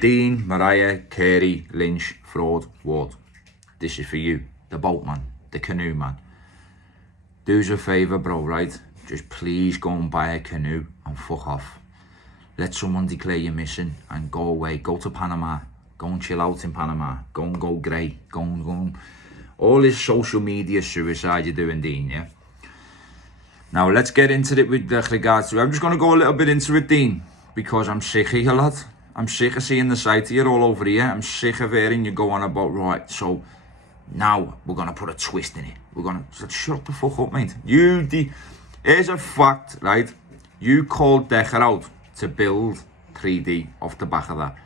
Dean, Mariah, Carey, Lynch, Fraud, Ward. This is for you, the boat man, the canoe man. Do us a favour, bro, right? Just please go and buy a canoe and fuck off. Let someone declare you missing and go away. Go to Panama. Go and chill out in Panama. Go and go grey. Go and... All this social media suicide you're doing, Dean, yeah? Now, let's get into it with regards to... I'm just going to go a little bit into it, Dean, because I'm sick of you, lad. I'm sick of seeing the sight of you all over here. I'm sick of hearing you go on about, right, so now we're going to put a twist in it. We're going to... Shut the fuck up, mate. Here's a fact, right? You called Decker out to build 3D off the back of that.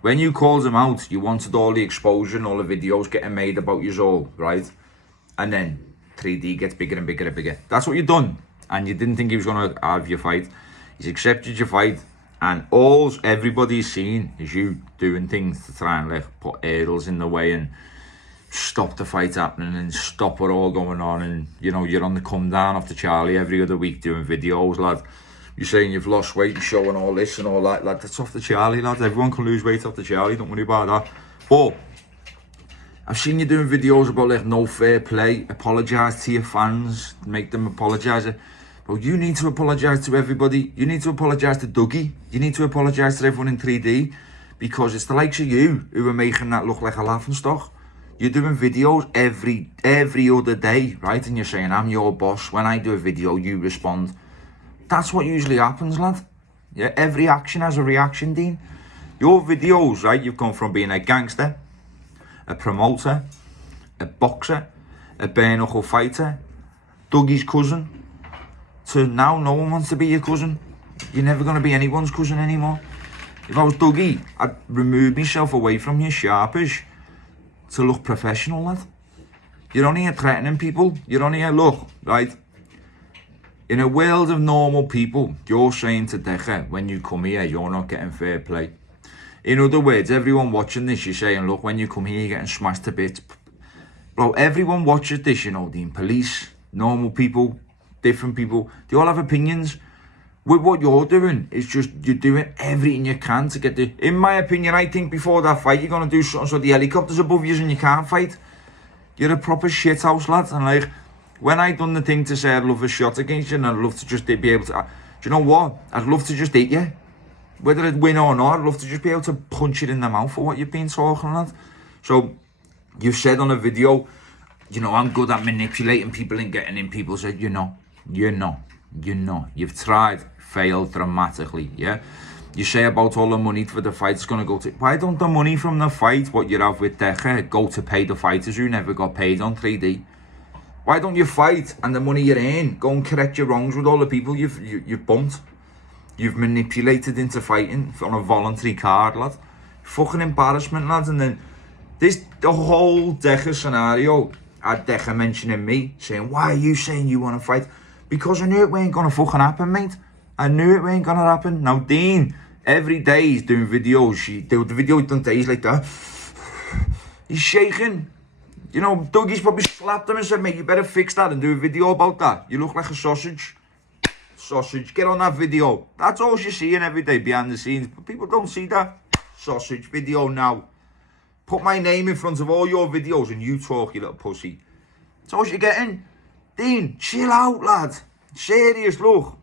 When you called him out, you wanted all the exposure and all the videos getting made about you all, right? And then 3D gets bigger and bigger and bigger. That's what you've done. And you didn't think he was going to have your fight. He's accepted your fight. And all everybody's seen is you doing things to try and like put hurdles in the way and stop the fight happening and stop it all going on. And, you know, you're on the come down after Charlie every other week doing videos, lad. You're saying you've lost weight and showing all this and all that, lad. That's off the Charlie, lad. Everyone can lose weight off the Charlie, don't worry about that. But I've seen you doing videos about like no fair play, apologise to your fans, make them apologise. Well, you need to apologise to everybody. You need to apologise to Dougie. You need to apologise to everyone in 3D, because it's the likes of you who are making that look like a laughing stock. You're doing videos every other day, right? And you're saying, I'm your boss. When I do a video, you respond. That's what usually happens, lad. Yeah, every action has a reaction, Dean. Your videos, right? You've gone from being a gangster, a promoter, a boxer, a bare knuckle fighter, Dougie's cousin, to now no one wants to be your cousin. You're never going to be anyone's cousin anymore. If I was Dougie, I'd remove myself away from you sharpish to look professional, lad. You're only here threatening people. You're only here, look, right? In a world of normal people, you're saying to Decker, when you come here, you're not getting fair play. In other words, everyone watching this, you're saying, look, when you come here, you're getting smashed to bits. Bro, everyone watches this, you know, the police, normal people, different people, they all have opinions. With what you're doing, it's just, you're doing everything you can to get the... In my opinion, I think before that fight, you're going to do something so the helicopter's above you and you can't fight. You're a proper shithouse, lad. And like, when I done the thing to say I'd love a shot against you and I'd love to just be able to... do you know what? I'd love to just hit you. Whether I'd win or not, I'd love to just be able to punch it in the mouth for what you've been talking, lad. So, you said on a video, you know, I'm good at manipulating people and getting in. People said, you're not. You've tried, failed dramatically, yeah? You say about all the money for the fight's going to go to... Why don't the money from the fight, what you have with Decker, go to pay the fighters who never got paid on 3D? Why don't you fight and the money you earn, go and correct your wrongs with all the people you've bumped? You've manipulated into fighting on a voluntary card, lad. Fucking embarrassment, lads. And then the whole Decker scenario had Decker mentioning me, saying, why are you saying you want to fight? Because I knew it ain't gonna fucking happen, mate. I knew it ain't gonna happen. Now, Dean, every day he's doing videos. The video he done today, he's like that. He's shaking. You know, Dougie's probably slapped him and said, mate, you better fix that and do a video about that. You look like a sausage. Sausage, get on that video. That's all you're seeing every day behind the scenes. But people don't see that. Sausage video now. Put my name in front of all your videos and you talk, you little pussy. That's all you're getting. Dean, chill out, lad. Serious, look.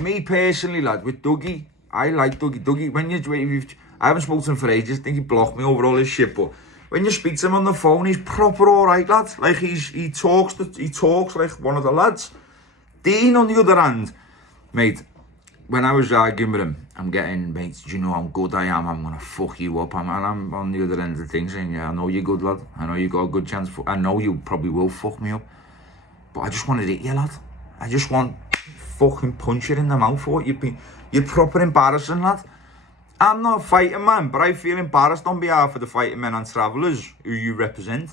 Me personally, lad, with Dougie, I like Dougie. Dougie, I haven't spoken to him for ages. I think he blocked me over all this shit, but when you speak to him on the phone, he's proper alright, lad. Like, he talks like one of the lads. Dean, on the other hand, mate, when I was arguing with him, I'm getting, mate, do you know how good I am? I'm gonna fuck you up. And I'm on the other end of things saying, yeah, I know you're good, lad. I know you got a good chance. I know you probably will fuck me up. But I just wanted to hit you, lad. I just want fucking punch you in the mouth for what you've been. You're proper embarrassing, lad. I'm not a fighting man, but I feel embarrassed on behalf of the fighting men and travellers who you represent.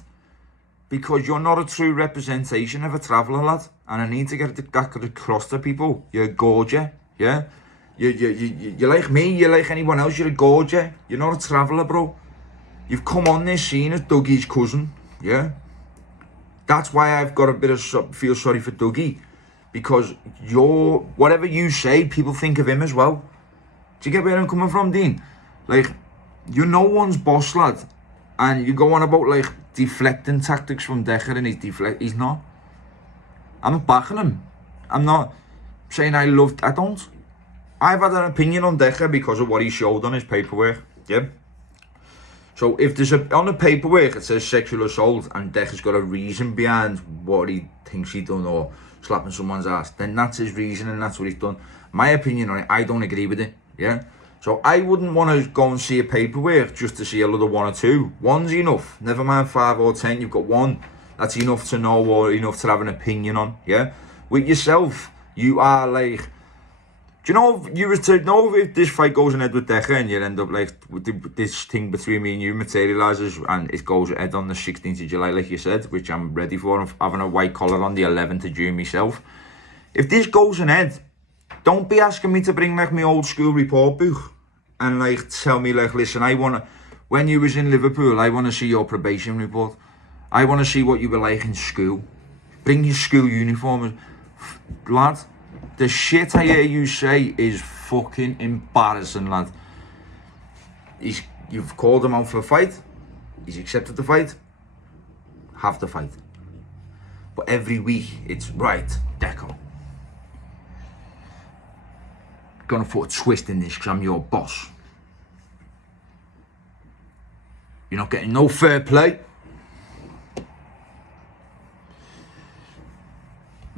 Because you're not a true representation of a traveller, lad. And I need to get that across to people. You're a gorger, yeah? You're like me, you're like anyone else, you're a gorger. You're not a traveller, bro. You've come on this scene as Dougie's cousin, yeah? That's why I've got a bit of feel sorry for Dougie. Because whatever you say, people think of him as well. Do you get where I'm coming from, Dean? Like, you're no one's boss, lad. And you go on about, like, deflecting tactics from Decker, and he's not. I'm not backing him. I'm not saying I don't. I've had an opinion on Decker because of what he showed on his paperwork, yeah? So if there's on the paperwork it says sexual assault and Decker's got a reason behind what he thinks he done or slapping someone's ass, then that's his reason and that's what he's done. My opinion on it, I don't agree with it, yeah? So I wouldn't want to go and see a paperwork just to see a little 1 or 2. One's enough, never mind 5 or 10, you've got 1. That's enough to know or enough to have an opinion on, yeah? With yourself, you are like, do you know if you were to know if this fight goes ahead with Decker and you end up like with this thing between me and you materialises and it goes ahead on the 16th of July, like you said, which I'm ready for. I'm having a white collar on the 11th of June myself. If this goes ahead, don't be asking me to bring like my old school report book and like tell me like, listen, I want to, when you was in Liverpool, I want to see your probation report. I want to see what you were like in school. Bring your school uniform. Lad, the shit I hear you say is fucking embarrassing, lad. You've called him out for a fight. He's accepted the fight. Have the fight. But every week, it's right, Deco. Gonna put a twist in this because I'm your boss. You're not getting no fair play.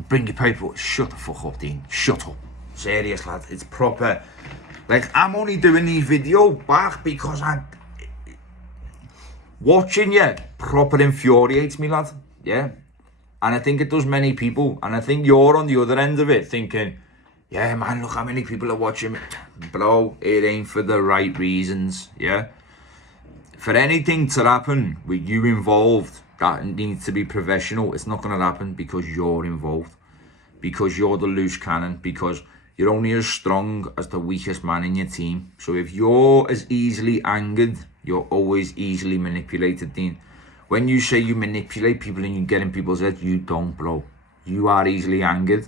Bring your paperwork. Shut the fuck up, Dean. Shut up. Serious, lad. It's proper. Like, I'm only doing these videos back because watching you proper infuriates me, lad. Yeah. And I think it does many people. And I think you're on the other end of it thinking, yeah, man, look how many people are watching me. Bro, it ain't for the right reasons, yeah? For anything to happen with you involved, that needs to be professional. It's not going to happen because you're involved. Because you're the loose cannon. Because you're only as strong as the weakest man in your team. So if you're as easily angered, you're always easily manipulated, Dean. When you say you manipulate people and you get in people's heads, you don't, bro. You are easily angered.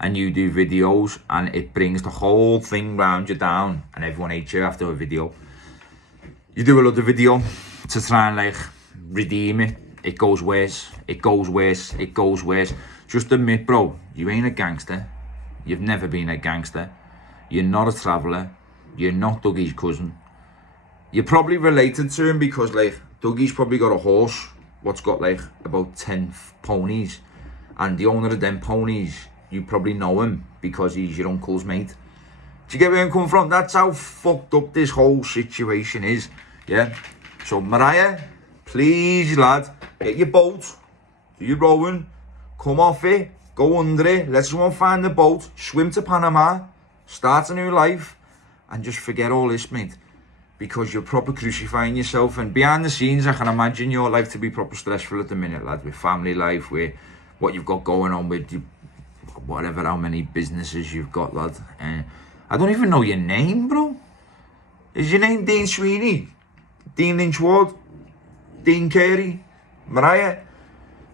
And you do videos and it brings the whole thing round you down. And everyone hates you after a video. You do another video to try and like redeem it. It goes worse, it goes worse, it goes worse. Just admit, bro, you ain't a gangster. You've never been a gangster. You're not a traveller. You're not Dougie's cousin. You're probably related to him because, like, Dougie's probably got a horse what's got, like, about 10 ponies. And the owner of them ponies, you probably know him because he's your uncle's mate. Do you get where I'm coming from? That's how fucked up this whole situation is, yeah? So, Mariah, please, lad, get your boat, do your rowing, come off it, go under it, let someone find the boat, swim to Panama, start a new life, and just forget all this, mate. Because you're proper crucifying yourself, and behind the scenes, I can imagine your life to be proper stressful at the minute, lad, with family life, with what you've got going on with you, whatever, how many businesses you've got, lad. I don't even know your name, bro. Is your name Dean Sweeney? Dean Lynch Ward? Dean Carey, Mariah,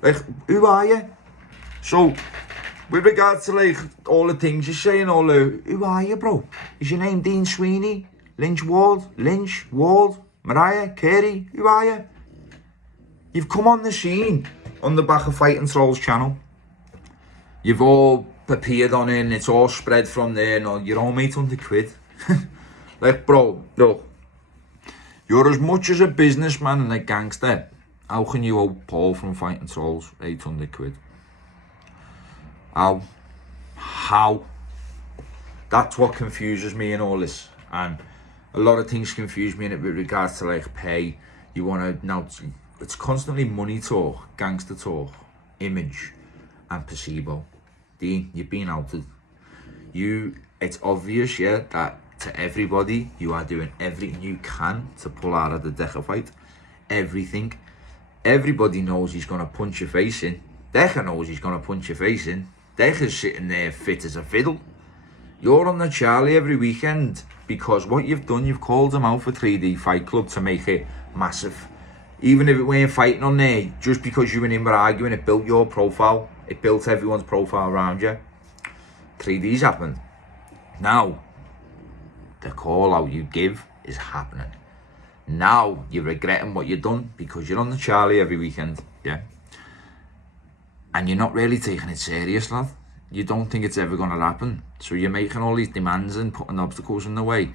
like, who are you? So, with regard to like all the things you're saying, who are you, bro? Is your name Dean Sweeney, Lynch Ward, Mariah, Carey, who are you? You've come on the scene on the back of Fighting Trolls channel. You've all appeared on it and it's all spread from there and you're all made £800. Like, bro, look. You're as much as a businessman and a gangster. How can you owe Paul from Fighting Trolls £800? How? That's what confuses me in all this. And a lot of things confuse me in it with regards to like pay. You want to now, it's constantly money talk, gangster talk, image, and placebo. Dean, you've been outed. It's obvious, yeah, that to everybody, you are doing everything you can to pull out of the Decker fight. Everything. Everybody knows he's going to punch your face in. Decker knows he's going to punch your face in. Decker's sitting there fit as a fiddle. You're on the Charlie every weekend because what you've done, you've called him out for 3D Fight Club to make it massive. Even if it weren't fighting on there, just because you and him were arguing, it built your profile. It built everyone's profile around you. 3D's happened. Now, The call out you give is happening. Now you're regretting what you've done because you're on the Charlie every weekend, yeah? And you're not really taking it serious, lad. You don't think it's ever going to happen. So you're making all these demands and putting obstacles in the way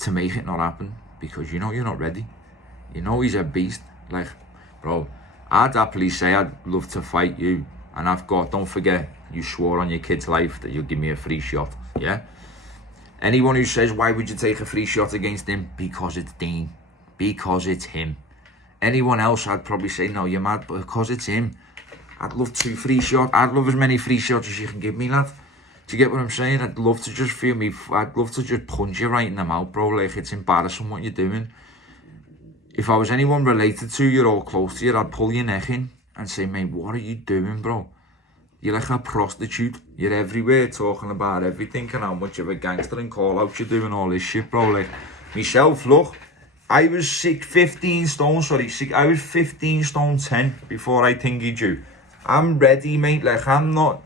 to make it not happen because you know you're not ready. You know he's a beast. Like, bro, I'd happily say I'd love to fight you. And don't forget, you swore on your kid's life that you'll give me a free shot, yeah? Anyone who says, why would you take a free shot against him? Because it's Dean. Because it's him. Anyone else, I'd probably say, no, you're mad, but because it's him. I'd love 2 free shots. I'd love as many free shots as you can give me, lad. Do you get what I'm saying? I'd love to just I'd love to just punch you right in the mouth, bro. Like, it's embarrassing what you're doing. If I was anyone related to you or close to you, I'd pull your neck in and say, mate, what are you doing, bro? You're like a prostitute. You're everywhere talking about everything and how much of a gangster and call out you're doing all this shit, bro. Like, myself, look, I was 15 stone 10 before I thingied you. I'm ready, mate. Like, I'm not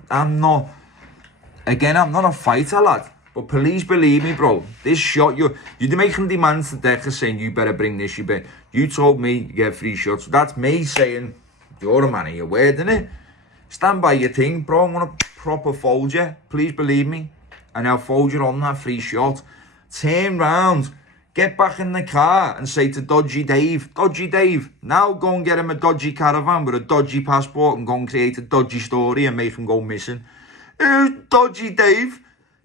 a fighter, lad. But please believe me, bro. This shot, you're making demands to Decker saying, you better bring this, you told me you get free shots. That's me saying, you're a man of your word, innit? Stand by your thing, bro. I'm gonna proper fold you. Please believe me. And I'll fold you on that free shot. Turn round. Get back in the car and say to Dodgy Dave, now go and get him a dodgy caravan with a dodgy passport and go and create a dodgy story and make him go missing. Who's Dodgy Dave?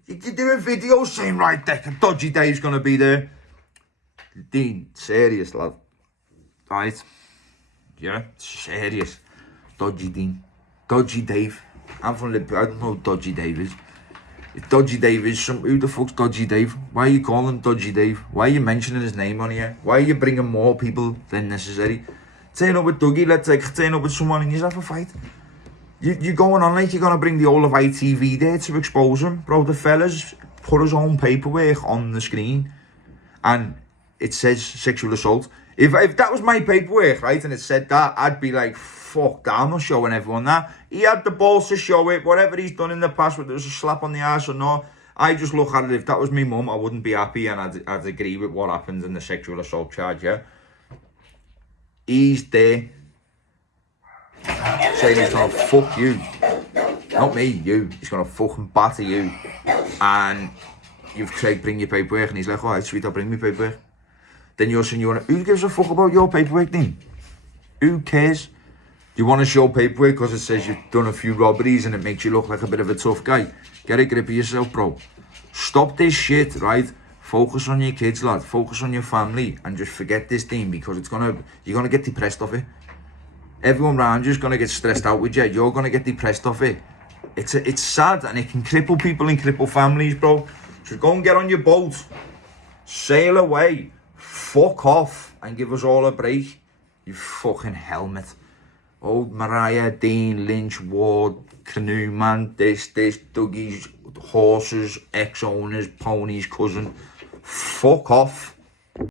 You can do a video saying, right, Decker, Dodgy Dave's gonna be there. Dean, serious, lad. Right? Yeah, serious. Dodgy Dean. Dodgy Dave. I'm from Liverpool. I don't know who Dodgy Dave is. If Dodgy Dave is who the fuck's Dodgy Dave? Why are you calling him Dodgy Dave? Why are you mentioning his name on here? Why are you bringing more people than necessary? Turn up with Dougie, let's turn up with someone and you have a fight. You're going on like you're going to bring the whole of ITV there to expose him. Bro, the fellas put his own paperwork on the screen and it says sexual assault. If that was my paperwork, right, and it said that, I'd be like, fuck that, I'm not showing everyone that. He had the balls to show it, whatever he's done in the past, whether it was a slap on the ass or not. I just look at it, if that was my mum, I wouldn't be happy and I'd agree with what happens in the sexual assault charge, yeah? He's there, saying he's gonna fuck you. Not me, you. He's gonna fucking batter you. And you've said, bring your paperwork, and he's like, alright, sweet, I'll bring my paperwork. Then you're saying, who gives a fuck about your paperwork then? Who cares? You want to show paperwork because it says you've done a few robberies and it makes you look like a bit of a tough guy. Get a grip of yourself, bro. Stop this shit, right? Focus on your kids, lad. Focus on your family and just forget this thing because you're gonna get depressed off it. Everyone around you is gonna get stressed out with you. You're gonna get depressed off it. It's sad and it can cripple people and cripple families, bro. So go and get on your boat. Sail away. Fuck off and give us all a break. You fucking helmet. Old Mariah, Dean, Lynch, Ward, Canoe Man, this, Dougie's, horses, ex-owners, ponies, cousin. Fuck off.